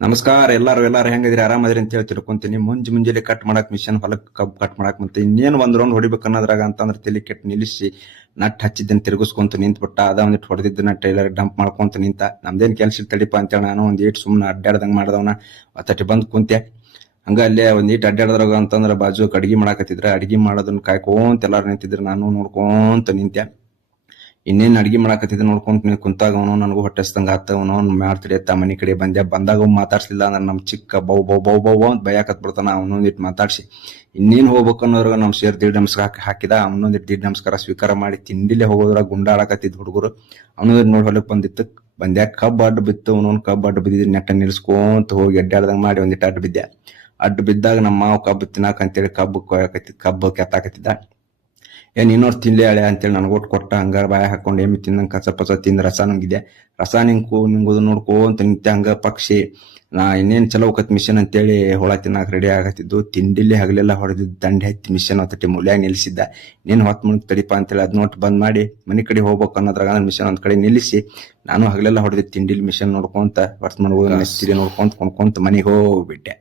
ನಮಸ್ಕಾರ ಎಲ್ಲಾರು ಹೆಂಗದಿರಿ ಆರಾಮದ್ರಿ ಅಂತ ಹೇಳಿ ತಿಳ್ಕೊಂತೀನಿ. ಮುಂಜಾನೆ ಕಟ್ ಮಾಡಕ್ ಮಿಷನ್ ಹೊಲಕ್ ಕಬ್ಬ್ ಕಟ್ ಮಾಡಕ್ ಮತ್ತೆ ಇನ್ನೇನು ಒಂದ್ ರೌಂಡ್ ಹೊಡಿಬೇಕು ಅನ್ನೋದ್ರಾಗ ಅಂತಂದ್ರೆ ತಲೆ ಕೆಟ್ಟು ನಿಲ್ಲಿಸಿ ನಟ್ ಹಚ್ಚಿದ್ದನ್ನ ತಿರುಗಿಸ್ಕೊಂತ ನಿಂತ್ಬಿಟ್ಟ. ಅದ ಒಂದಿಟ್ಟು ಹೊಡೆದಿದ್ದನ್ನ ಟೈಲರ್ ಡಂಪ್ ಮಾಡ್ಕೊಂತ ನಿಂತ. ನಮ್ದೇನ್ ಕೆಲ್ಸ ತಡಿಪ ಅಂತೇಳಿ ನಾನು ಒಂದ್ ಏಟ್ ಸುಮ್ನ ಅಡ್ಡಾಡ್ದಂಗ್ ಮಾಡ್ದವನ ಒತ್ತಟಿ ಬಂದ್ ಕುಂತೆ. ಹಂಗ ಅಲ್ಲೇ ಒಂದ್ ಈಟ್ ಅಡ್ಡಾಡ್ದ್ರಾಗ ಅಂತಂದ್ರ ಬಾಜು ಅಡಿಗೆ ಮಾಡಾಕತ್ತಿದ್ರ. ಅಡಿಗೆ ಮಾಡೋದನ್ನ ಕಾಯ್ಕೊಂತ ಎಲ್ಲಾರು ನಿಂತಿದ್ರ, ನಾನು ನೋಡ್ಕೊಂತ ನಿಂತೆ. ಇನ್ನೇನ್ ಅಡಿಗೆ ಮಾಡಾಕತ್ತಿದ್ದ ನೋಡ್ಕೊಂತ ಕುಂತಾಗ ಅವನು ನನಗೂ ಹೊಟ್ಟೆಸ್ತಂಗ ಆತ. ಅವನು ಮಾಡ್ತಿಡಿ ಅತ್ತ ಮನಿ ಕಡೆ ಬಂದಾಗ ಮಾತಾಡ್ಸ್ಲಿಲ್ಲ ಅಂದ್ರೆ ನಮ್ ಚಿಕ್ಕ ಬೌ ಬೌ ಬೌ ಬೌ ಅಂತ ಬಯಾಕತ್ ಬಿಡ್ತಾನ. ಅವನೊಂದಿಟ್ಟು ಮಾತಾಡ್ಸಿ ಇನ್ನೇನ್ ಹೋಗ್ಬೇಕು ಅನ್ನೋದ್ರಾಗ ನಮ್ ಸೇರ್ ದೀಡ್ ನಮಸ್ಕಾರ ಹಾಕಿದ. ಅವನೊಂದಿಟ್ಟು ದೀಡ್ ನಮಸ್ಕಾರ ಸ್ವೀಕಾರ ಮಾಡಿ ತಿಂಡಿಲೆ ಹೋಗೋದ್ರಾಗ ಗುಂಡಾಡಕತ್ತಿದ್ ಹುಡುಗರು. ಅವನೊಂದಿಟ್ಟು ನೋಡಿ ಹೊಲಕ್ ಬಂದಿತ್ತು. ಬಂದ್ಯಾಗ ಕಬ್ಬ್ ಅಡ್ಡ ಬಿತ್ತು. ಅವನೊಂದ್ ಕಬ್ಬ್ ಅಡ್ಡ ಬಿದ್ದಿದ್ ನೆಟ್ಟ ನಿಲ್ಸ್ಕೊಂತ ಹೋಗಿ ಅಡ್ಡಾಡ್ದಂಗ್ ಮಾಡಿ ಒಂದಿಟ್ಟು ಅಡ್ಡ ಬಿದ್ದೆ. ಅಡ್ಡ ಬಿದ್ದಾಗ ನಮ್ಮ ಮಾವ ಕಬ್ಬು ತಿನ್ನಾಕ ಅಂತೇಳಿ ಕಬ್ಬು ಕೆತ್ತಾಕತ್ತಿದ್ದ. ಇನ್ನೋರ್ ತಿನ್ಲಿ ಹಳೆ ಅಂತೇಳಿ ನನಗೊಟ್ಟು ಕೊಟ್ಟ. ಹಂಗಾರ ಬಾಯ ಹಾಕೊಂಡು ಎಮ್ಮಿ ತಿಂದಂಗ ಕಸ ಪಸ ತಿಂದ ರಸ ನುಂಗಿದೆ. ರಸ ನಿಂಗುದು ನೋಡ್ಕೊಂತ ನಿಂತೆ. ಹಂಗ ಪಕ್ಷಿ ನಾ ಇನ್ನೇನ್ ಚಲೋ ಹೋಗತ್ ಮಿಷನ್ ಅಂತೇಳಿ ಹೊಳ ತಿನ್ನಾಕ ರೆಡಿ ಆಗತ್ತಿದ್ದು. ತಿಂಡಿಲಿ ಹಗಲೆಲ್ಲ ಹೊಡೆದಿದ್ದು ದಂಡೆ ಹತ್ತಿ ಮಿಷನ್ ಹೊತ್ತಟಿ ಮೂಲ್ಯಾಗ ನಿಲ್ಸಿದ್ದ. ನೀನ್ ಹೊತ್ತು ಮುಳುಗ್ ತಡಿಪ ಅಂತೇಳಿ ಅದ್ ನೋಟ್ ಬಂದ್ ಮಾಡಿ ಮನಿ ಕಡೆ ಹೋಗ್ಬೇಕು ಅನ್ನೋದ್ರಾಗ ಮಿಷನ್ ಒಂದ್ ಕಡೆ ನಿಲ್ಲಿಸಿ ನಾನು ಹಗಲೆಲ್ಲ ಹೊಡೆದಿದ್ದು ತಿಂಡಿಲಿ ಮಿಷನ್ ನೋಡ್ಕೊಂತ ವರ್ತ್ ಮಾಡ್ಬೋದು ನೆಸ್ತಿದೆ ನೋಡ್ಕೊಂತ ಕೊಂಡ್ಕೊಂತ ಮನಿಗೆ ಹೋಗ್ಬಿಟ್ಟೆ.